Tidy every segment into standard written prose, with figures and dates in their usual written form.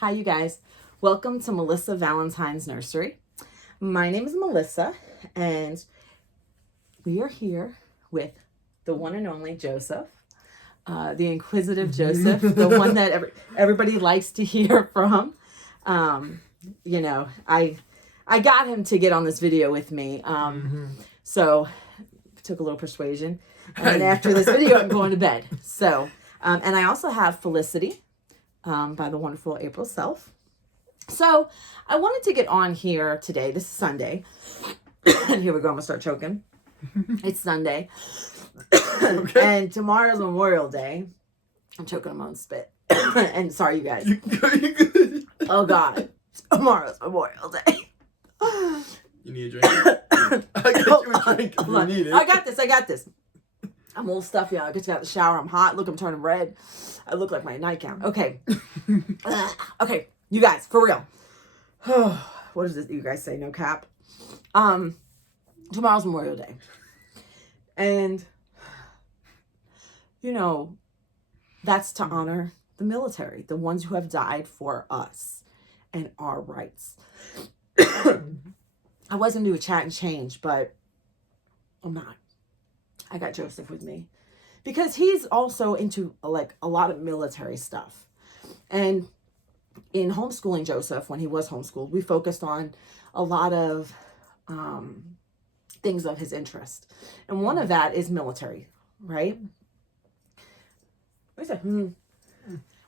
Hi, you guys. Welcome to Melissa Valentine's Nursery. My name is Melissa, and we are here with the one and only Joseph, the inquisitive Joseph, the one that everybody likes to hear from. You know, I got him to get on this video with me, so it took a little persuasion. And after this video, I'm going to bed. So, and I also have Felicity. By the wonderful April Self. So I wanted to get on here today. This is Sunday. And here we go. I'm going to start choking. It's Sunday. Okay. And tomorrow's Memorial Day. I'm choking on my own spit. And sorry, you guys. You good. Oh, God. Tomorrow's Memorial Day. You need a drink? I got you a drink if you need it. I got this. I'm a little stuffy. I just got out of the shower. I'm hot. Look, I'm turning red. I look like my nightgown. Okay. Okay, you guys, for real. What does this? You guys say no cap? Tomorrow's Memorial Day. And, you know, that's to honor the military, the ones who have died for us and our rights. I was going to do a chat and change, but I'm not. I got Joseph with me because he's also into like a lot of military stuff. And in homeschooling Joseph, when he was homeschooled, we focused on a lot of things of his interest. And one of that is military, right? What is that?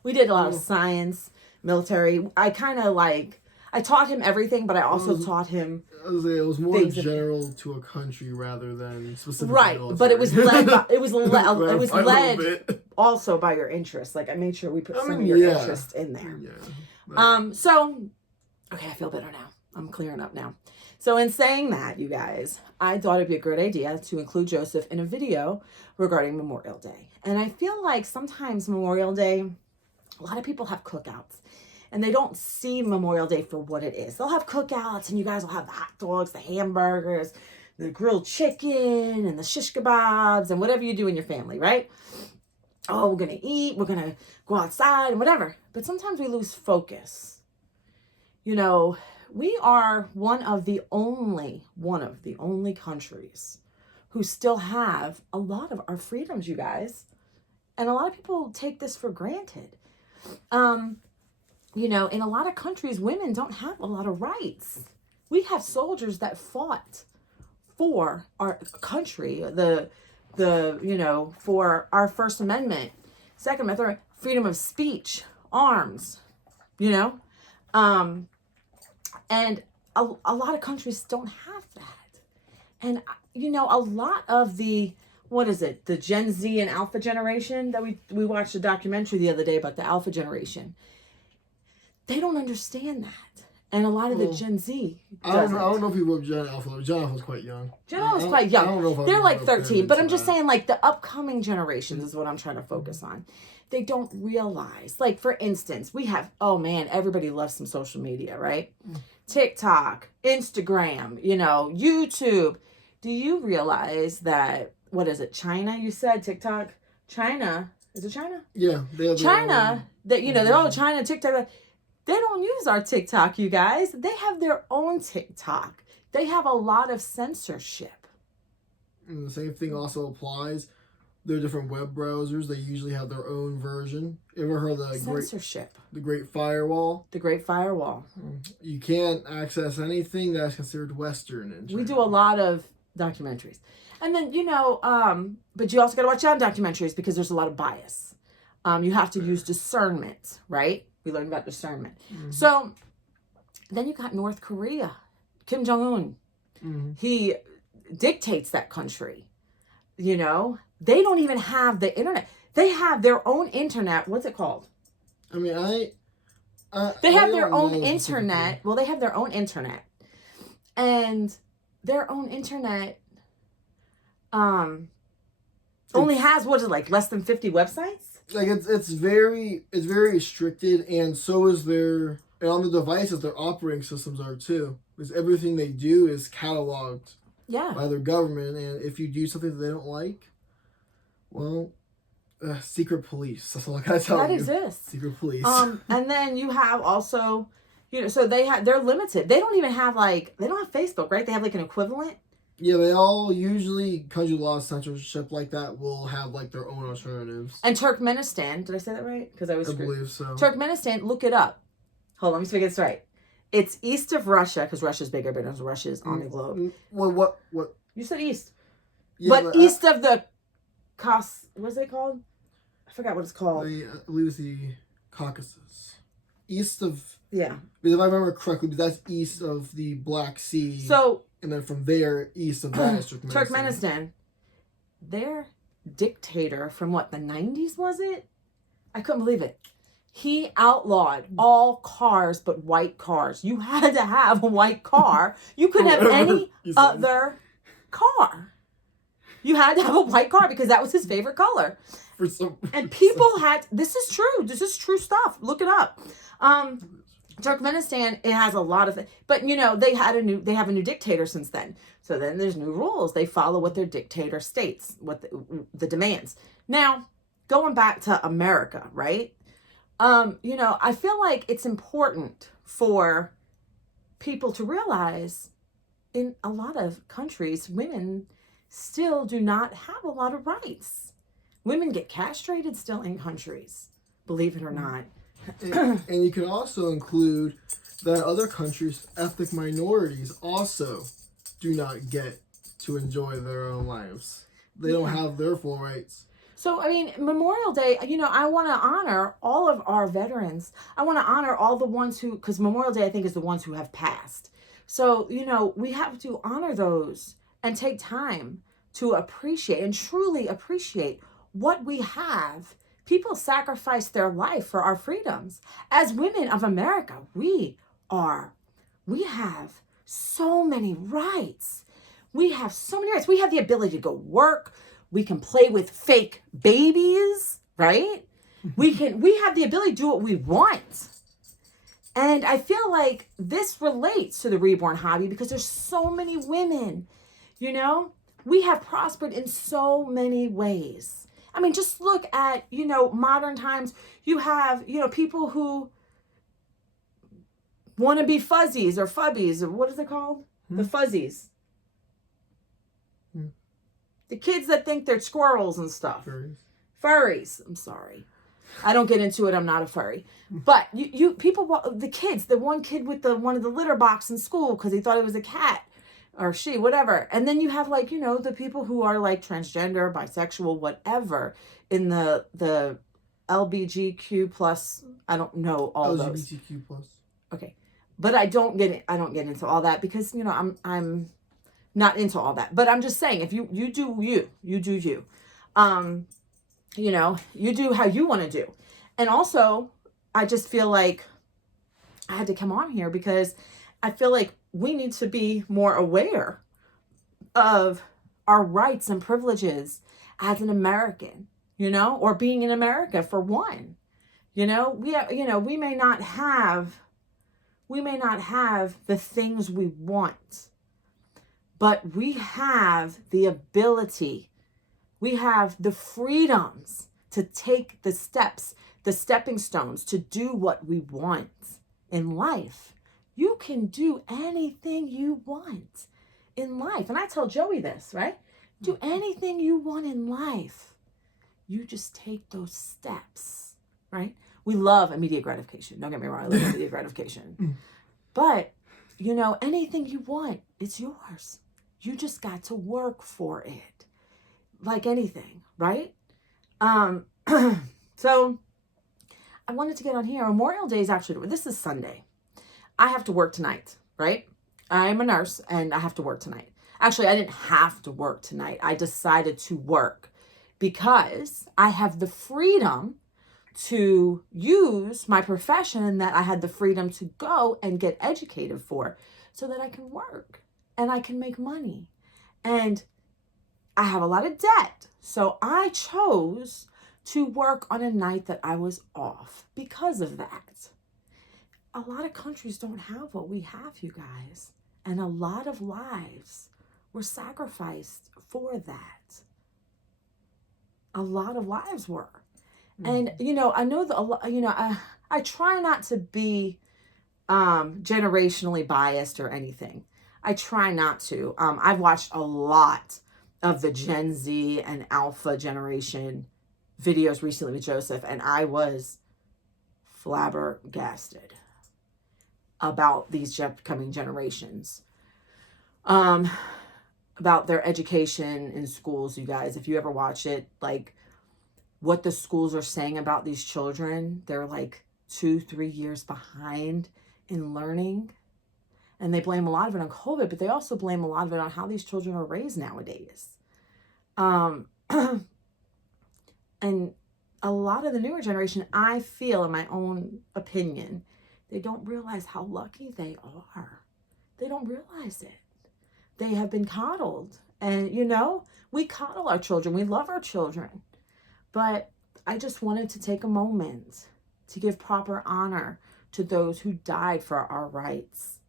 We did a lot of science, military. I taught him everything, but I also taught him. It was more general to a country rather than specific. Right, military. but it was led also by your interest. Like I made sure we put some of your interest in there. Yeah. So, okay, I feel better now. I'm clearing up now. So in saying that, you guys, I thought it'd be a great idea to include Joseph in a video regarding Memorial Day. And I feel like sometimes Memorial Day, a lot of people have cookouts. And they don't see Memorial Day for what it is. They'll have cookouts, and you guys will have the hot dogs, the hamburgers, the grilled chicken, and the shish kebabs, and whatever you do in your family, right? Oh, we're going to eat, we're going to go outside, and whatever. But sometimes we lose focus. You know, we are one of the only countries who still have a lot of our freedoms, you guys. And a lot of people take this for granted. You know, in a lot of countries, women don't have a lot of rights. We have soldiers that fought for our country, for our First Amendment, Second Amendment, freedom of speech, arms, you know, and a lot of countries don't have that. And, you know, a lot of the Gen Z and Alpha generation that we watched a documentary the other day about the Alpha generation. They don't understand that. And a lot of the Gen Z doesn't. I don't know if you were Gen Alpha. Gen Alpha was quite young. Gen Alpha was quite young. I don't know if they're like 13. But I'm just saying, like, the upcoming generations is what I'm trying to focus on. They don't realize. Like, for instance, we have, everybody loves some social media, right? TikTok, Instagram, you know, YouTube. Do you realize that, China, you said? TikTok? China. Is it China? Yeah. China, they're all China, TikTok. They don't use our TikTok, you guys. They have their own TikTok. They have a lot of censorship. And the same thing also applies. There are different web browsers. They usually have their own version. You ever heard of the censorship? The Great Firewall? The Great Firewall. You can't access anything that's considered Western in China. We do a lot of documentaries. And then, but you also got to watch out documentaries because there's a lot of bias. You have to use discernment, right? We learned about discernment. Mm-hmm. So then you got North Korea, Kim Jong-un. Mm-hmm. He dictates that country. You know, they don't even have the internet. They have their own internet. What's it called? I mean, they have their own internet. Well, they have their own internet. And their own internet only has, less than 50 websites? Like it's very restricted, and so is and on the devices their operating systems are too. Because everything they do is cataloged by their government, and if you do something that they don't like, well, secret police. That's all I gotta tell That you. exists. Secret police. And then you have also, so they're limited. They don't even have they don't have Facebook, right? They have an equivalent. Yeah, they all usually, country law censorship like that will have their own alternatives. And Turkmenistan, did I say that right? Because I believe so. Turkmenistan, look it up. Hold on, let me see if I get this right. It's east of Russia, because Russia's bigger, but Russia's on the globe. Well, what? You said east. Yeah, but east of the what's it called? I forgot what it's called. I believe it's the Caucasus. East of... Yeah. Because if I remember correctly, that's east of the Black Sea. So... And then from there, east of that is Turkmenistan. Turkmenistan. Their dictator from the 90s, was it? I couldn't believe it. He outlawed all cars but white cars. You had to have a white car. You couldn't have any other car. You had to have a white car because that was his favorite color. And people had... This is true. This is true stuff. Look it up. Turkmenistan, it has a lot of... But, they have a new dictator since then. So then there's new rules. They follow what their dictator states, what the demands. Now, going back to America, right? I feel like it's important for people to realize in a lot of countries, women still do not have a lot of rights. Women get castrated still in countries, believe it or not. And you can also include that other countries, ethnic minorities also do not get to enjoy their own lives. They don't have their full rights. So, Memorial Day, I want to honor all of our veterans. I want to honor all the ones who, because Memorial Day, I think, is the ones who have passed. So, we have to honor those and take time to appreciate and truly appreciate what we have. People sacrifice their life for our freedoms. As women of America, we have so many rights. We have so many rights. We have the ability to go work. We can play with fake babies, right? We have the ability to do what we want. And I feel like this relates to the reborn hobby because there's so many women, we have prospered in so many ways. Just look at, modern times. You have, people who want to be fuzzies or fubbies. Or what is it called? The fuzzies. The kids that think they're squirrels and stuff. Furries. I'm sorry. I don't get into it. I'm not a furry. But you people, the kids, the one kid with one of the litter box in school because he thought it was a cat. Or she, whatever. And then you have the people who are transgender, bisexual, whatever, in the LBGQ plus. I don't know all those. LGBTQ plus. Okay, but I don't get into all that because I'm not into all that. But I'm just saying, if you do you do you, you do how you want to do, and also I just feel like I had to come on here because I feel like we need to be more aware of our rights and privileges as an American, or being in America for one. We may not have the things we want, but we have the ability, we have the freedoms to take the steps, the stepping stones to do what we want in life. You can do anything you want in life. And I tell Joey this, right? Do anything you want in life. You just take those steps, right? We love immediate gratification. Don't get me wrong, I love immediate gratification. But, anything you want, it's yours. You just got to work for it. Like anything, right? So, I wanted to get on here. Memorial Day is actually, this is Sunday. I have to work tonight, right? I'm a nurse and I have to work tonight. Actually, I didn't have to work tonight. I decided to work because I have the freedom to use my profession and that I had the freedom to go and get educated for so that I can work and I can make money. And I have a lot of debt. So I chose to work on a night that I was off because of that. A lot of countries don't have what we have, you guys. And a lot of lives were sacrificed for that. a lot of lives were. And, you know, I know I try not to be generationally biased or anything. I try not to. I've watched a lot of the Gen Z and Alpha generation videos recently with Joseph, and I was flabbergasted about these upcoming generations. About their education in schools, you guys. If you ever watch it, like what the schools are saying about these children, they're like 2-3 years behind in learning. And they blame a lot of it on COVID, but they also blame a lot of it on how these children are raised nowadays. And a lot of the newer generation, I feel, in my own opinion, they don't realize how lucky they are. They don't realize it. They have been coddled. And, you know, we coddle our children. We love our children. But I just wanted to take a moment to give proper honor to those who died for our rights.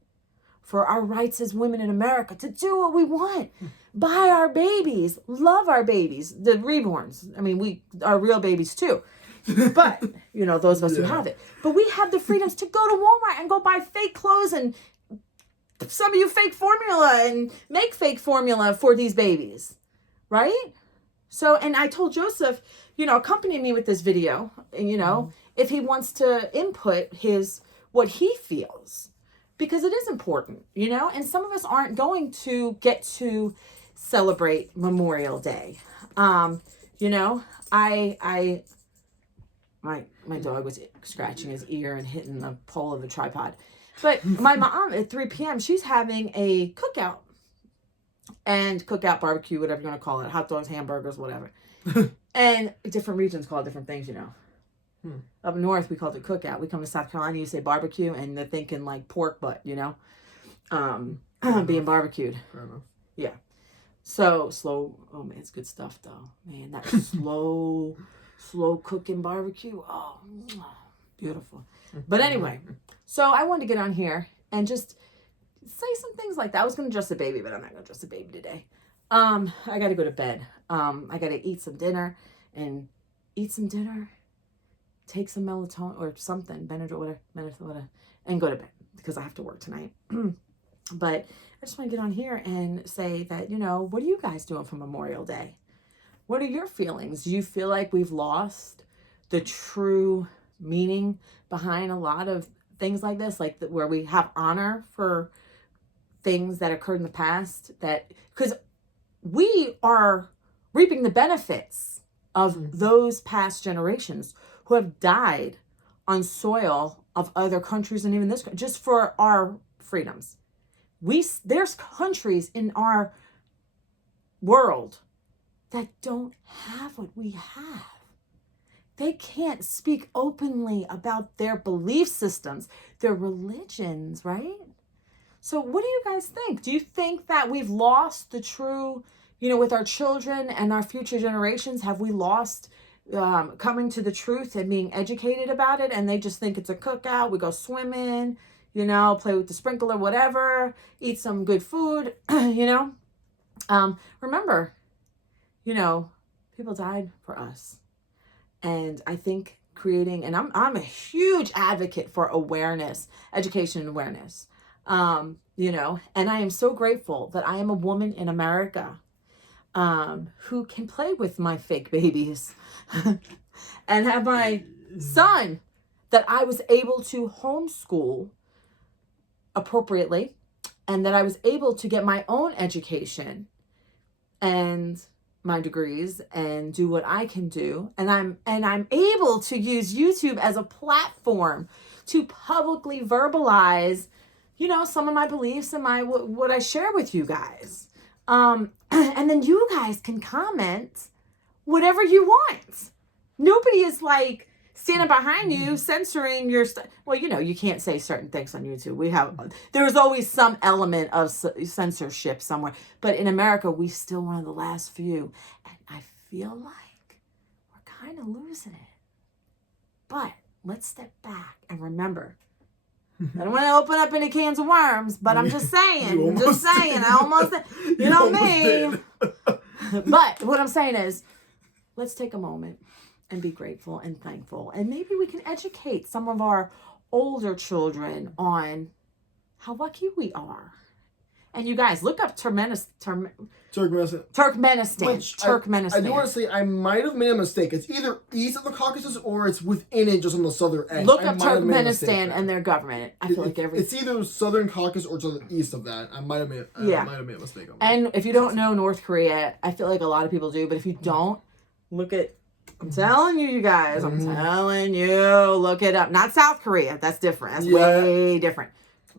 For our rights as women in America to do what we want. Buy our babies. Love our babies. The Reborns. I mean, we are real babies too. But, you know, those of us who have it. But we have the freedoms to go to Walmart and go buy fake clothes and some of you fake formula and make fake formula for these babies. Right? So, and I told Joseph, you know, accompany me with this video, and, you know, if he wants to input what he feels, because it is important, you know, and some of us aren't going to get to celebrate Memorial Day. You know, my dog was scratching his ear and hitting the pole of the tripod. But my mom at 3 p.m., she's having a cookout. And cookout, barbecue, whatever you want to call it. Hot dogs, hamburgers, whatever. And different regions call it different things, you know. Up north, we called it cookout. We come to South Carolina, you say barbecue, and they're thinking like pork butt, you know. Being barbecued. Fair enough. Yeah. So slow. Oh, man, it's good stuff, though. Man, that slow cooking barbecue. Oh, beautiful. But anyway, so I wanted to get on here and just say some things like that. I was going to dress a baby, but I'm not going to dress a baby today. I got to go to bed. I got to eat some dinner, take some melatonin or something, Benadryl, whatever, and go to bed because I have to work tonight. But I just want to get on here and say that, you know, what are you guys doing for Memorial Day? What are your feelings? Do you feel like we've lost the true meaning behind a lot of things like this, like where we have honor for things that occurred in the past, that because we are reaping the benefits of those past generations who have died on soil of other countries and even this just for our freedoms. There's countries in our world that don't have what we have. They can't speak openly about their belief systems, their religions, right? So what do you guys think? Do you think that we've lost the true, you know, with our children and our future generations, have we lost coming to the truth and being educated about it? And they just think it's a cookout. We go swimming, you know, play with the sprinkler, whatever, eat some good food, you know. Remember, you know, people died for us. And I think creating, and I'm a huge advocate for awareness, education and awareness. You know, and I am so grateful that I am a woman in America who can play with my fake babies and have my son that I was able to homeschool appropriately, and that I was able to get my own education and my degrees and do what I can do. And I'm able to use YouTube as a platform to publicly verbalize, you know, some of my beliefs and what I share with you guys. And then you guys can comment whatever you want. Nobody is like standing behind you censoring your stuff. Well, you know, you can't say certain things on YouTube. There's always some element of censorship somewhere. But in America, we still one of the last few. And I feel like we're kind of losing it. But let's step back and remember, I don't want to open up any cans of worms, but I'm just saying. I almost, you know me. But what I'm saying is, let's take a moment and be grateful and thankful. And maybe we can educate some of our older children on how lucky we are. And you guys, look up Turkmenistan. Turkmenistan. I do want to say I might have made a mistake. It's either east of the Caucasus or it's within it, just on the southern edge. Look up Turkmenistan and their government. I feel like it's either southern Caucasus or to the east of that. I might have made a mistake on that. And if you don't know North Korea, I feel like a lot of people do, but if you don't, look at. I'm telling you guys. I'm telling you, look it up. Not South Korea. That's different. That's way different.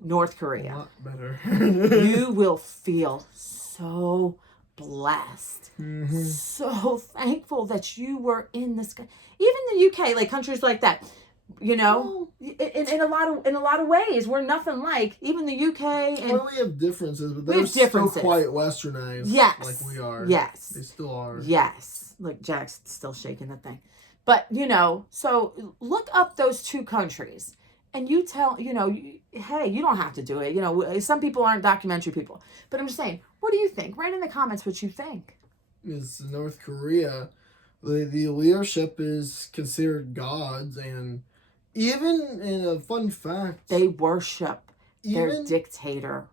North Korea. A lot better. You will feel so blessed, so thankful that you were in this. Even the UK, like countries like that, you know, in a lot of ways, we're nothing like even the UK. And well, we have differences, but they're still quite westernized. Yes, like we are. Yes, they still are. Yes, look, Jack's still shaking the thing, but you know, so look up those two countries. And you tell, you know, hey, you don't have to do it. You know, some people aren't documentary people. But I'm just saying, what do you think? Write in the comments what you think. Is North Korea, the leadership is considered gods. And even in a fun fact, they worship their dictator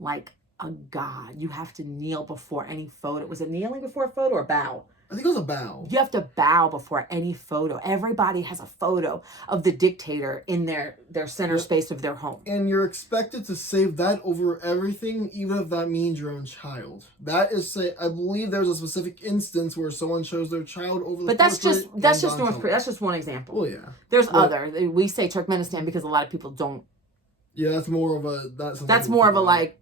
like a god. You have to kneel before any photo. Was it kneeling before a photo or bow? I think it was a bow. You have to bow before any photo. Everybody has a photo of the dictator in their center space of their home. And you're expected to save that over everything, even if that means your own child. That is, I believe there's a specific instance where someone chose their child over the But that's just North Korea. That's just one example. Well, yeah. There's other. We say Turkmenistan because a lot of people don't. Yeah, that's more of a... That's more of a like...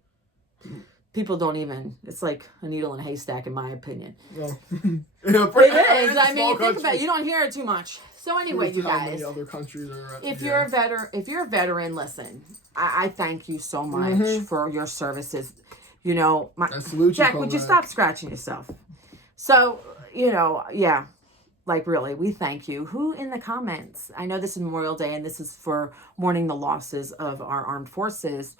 People don't even. It's like a needle in a haystack, in my opinion. Well, it is. I mean, think about it. You don't hear it too much. So anyway, you guys. Many other countries are. If you're a veteran, listen. I thank you so much for your services. You know, Jack, would you stop scratching yourself? So you know, yeah. Like really, we thank you. Who in the comments? I know this is Memorial Day, and this is for mourning the losses of our armed forces.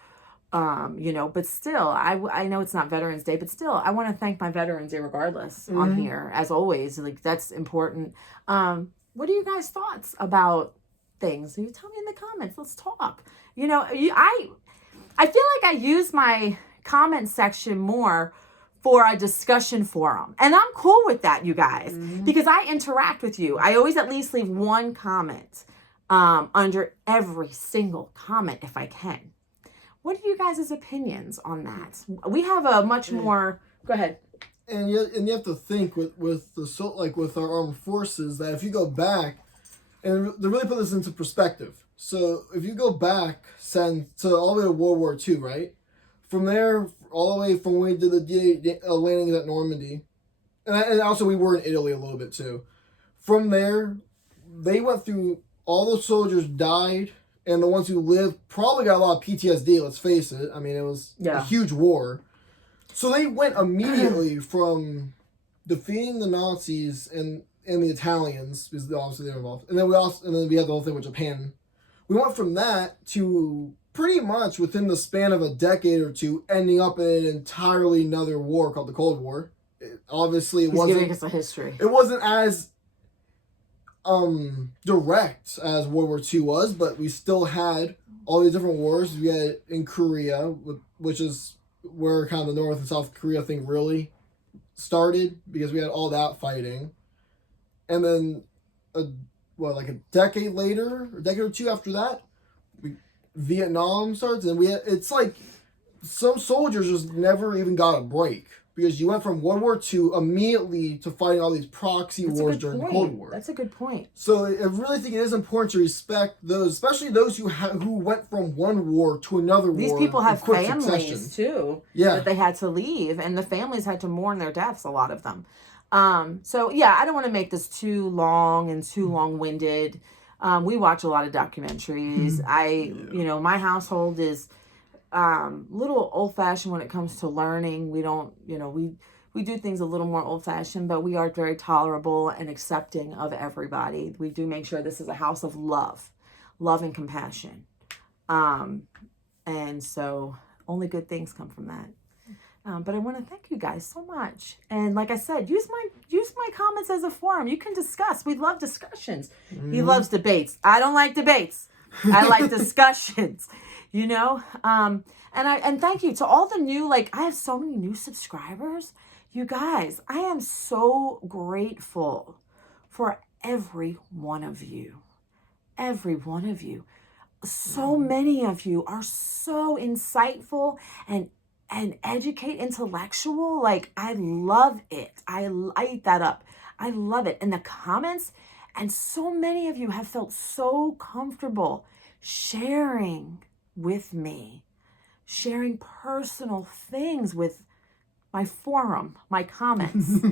You know, but still, I know it's not Veterans Day, but still, I want to thank my veterans regardless on here, as always. Like, that's important. What are you guys' thoughts about things? You tell me in the comments. Let's talk. You know, I feel like I use my comment section more for a discussion forum. And I'm cool with that, you guys, because I interact with you. I always at least leave one comment under every single comment if I can. What are you guys' opinions on that? We have a much more... Go ahead. And you have to think with our armed forces that if you go back, and to really put this into perspective, so if you go back all the way to World War II, right? From there, all the way from when we did the landings at Normandy, and also we were in Italy a little bit too. From there, they went through, all those soldiers died. And the ones who lived probably got a lot of PTSD, let's face it. I mean, it was a huge war. So they went immediately from defeating the Nazis and the Italians, because obviously they're involved. And then we had the whole thing with Japan. We went from that to pretty much within the span of a decade or two, ending up in an entirely another war called the Cold War. He's giving us a history. It wasn't as direct as World War II was, but we still had all these different wars. We had in Korea, which is where kind of the North and South Korea thing really started, because we had all that fighting. And then, a decade later, a decade or two after that, Vietnam starts, and it's like some soldiers just never even got a break. Because you went from World War II immediately to fighting all these proxy wars during the Cold War. That's a good point. So I really think it is important to respect those, especially those who went from one war to another war. These people have families succession. too that they had to leave, and the families had to mourn their deaths, a lot of them. So yeah, I don't want to make this too long and too long-winded. We watch a lot of documentaries. My household is... little old-fashioned when it comes to learning. We don't, we do things a little more old-fashioned, but we are very tolerable and accepting of everybody. We do make sure this is a house of love and compassion. And so only good things come from that. But I want to thank you guys so much. And like I said, use my comments as a forum. You can discuss. We love discussions. He loves debates. I don't like debates. I like discussions. You know? And thank you to all the new, like, I have so many new subscribers. You guys, I am so grateful for every one of you. Every one of you. So many of you are so insightful and intellectual. Like, I love it. I eat that up. I love it. And the comments, and so many of you have felt so comfortable sharing with me, sharing personal things with my forum, my comments.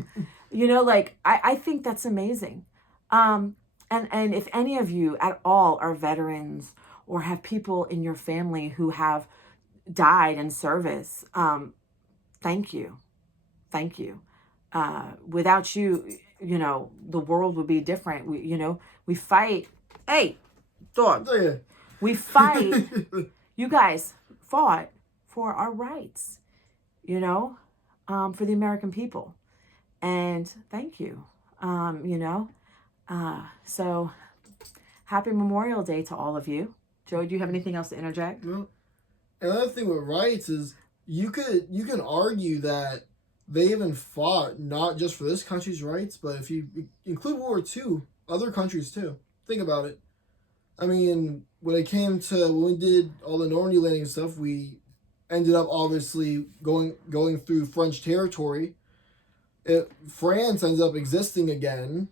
You know, like, I think that's amazing. And if any of you at all are veterans or have people in your family who have died in service, thank you. Thank you. Without you, you know, the world would be different. We fight. Hey, dog. We fight. You guys fought for our rights, you know, for the American people. And thank you. So happy Memorial Day to all of you. Joe, do you have anything else to interject? Well, another thing with rights is you can argue that they even fought not just for this country's rights, but if you include World War II, other countries too. Think about it. I mean, when it came to when we did all the Normandy landing and stuff, we ended up obviously going through French territory. France ends up existing again.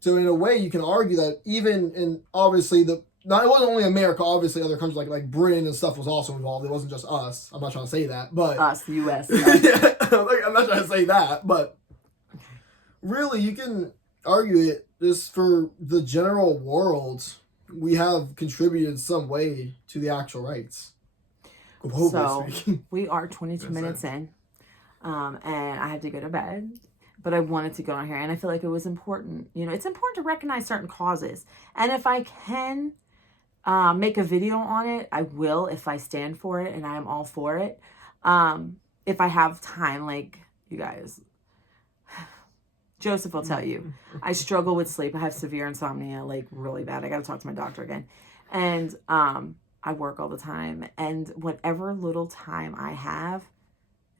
So in a way, you can argue that even in obviously it wasn't only America. Obviously, other countries like Britain and stuff was also involved. It wasn't just us. I'm not trying to say that, but us, the U.S. Yeah, I'm not trying to say that, but really, you can argue it just for the general world. We have contributed in some way to the actual rights. So we are 22 minutes in, and I have to go to bed. But I wanted to go on here, and I feel like it was important. You know, it's important to recognize certain causes. And if I can make a video on it, I will if I stand for it, and I am all for it. If I have time, like you guys, Joseph will tell you, I struggle with sleep. I have severe insomnia, like really bad. I got to talk to my doctor again. And I work all the time. And whatever little time I have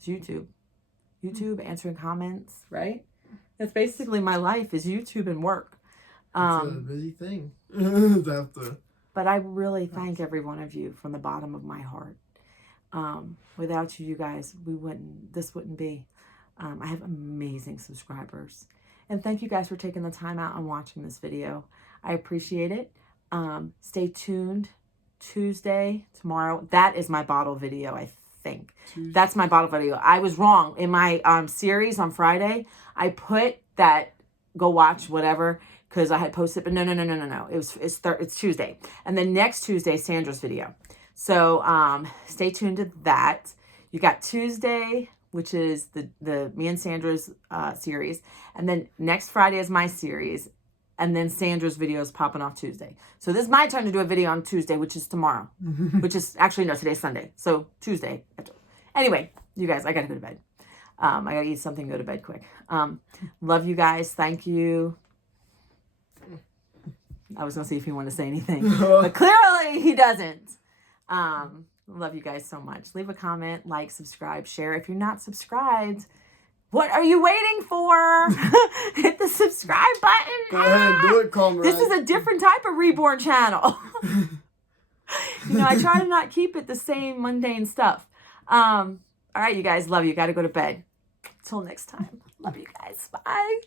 is YouTube. YouTube, answering comments, right? That's basically my life is YouTube and work. It's a busy thing. But I really thank every one of you from the bottom of my heart. Without you guys, this wouldn't be. I have amazing subscribers. And thank you guys for taking the time out and watching this video. I appreciate it. Stay tuned. Tuesday, tomorrow. That is my bottle video, I think. Tuesday. That's my bottle video. I was wrong. In my series on Friday, I put that go watch whatever because I had posted, but no. It's Tuesday. And then next Tuesday, Sandra's video. So stay tuned to that. You got Tuesday, which is the me and Sandra's series. And then next Friday is my series. And then Sandra's video is popping off Tuesday. So this is my turn to do a video on Tuesday, which is tomorrow. Which is, actually, no, today's Sunday. So Tuesday. Anyway, you guys, I got to go to bed. I got to eat something, go to bed quick. Love you guys. Thank you. I was going to see if he wanted to say anything. But clearly he doesn't. Love you guys so much. Leave a comment, like, subscribe, share. If you're not subscribed, what are you waiting for? Hit the subscribe button. Go ahead and do it, Comrade. This is a different type of Reborn channel. You know, I try to not keep it the same mundane stuff. All right, you guys. Love you. Got to go to bed. Till next time. Love you guys. Bye.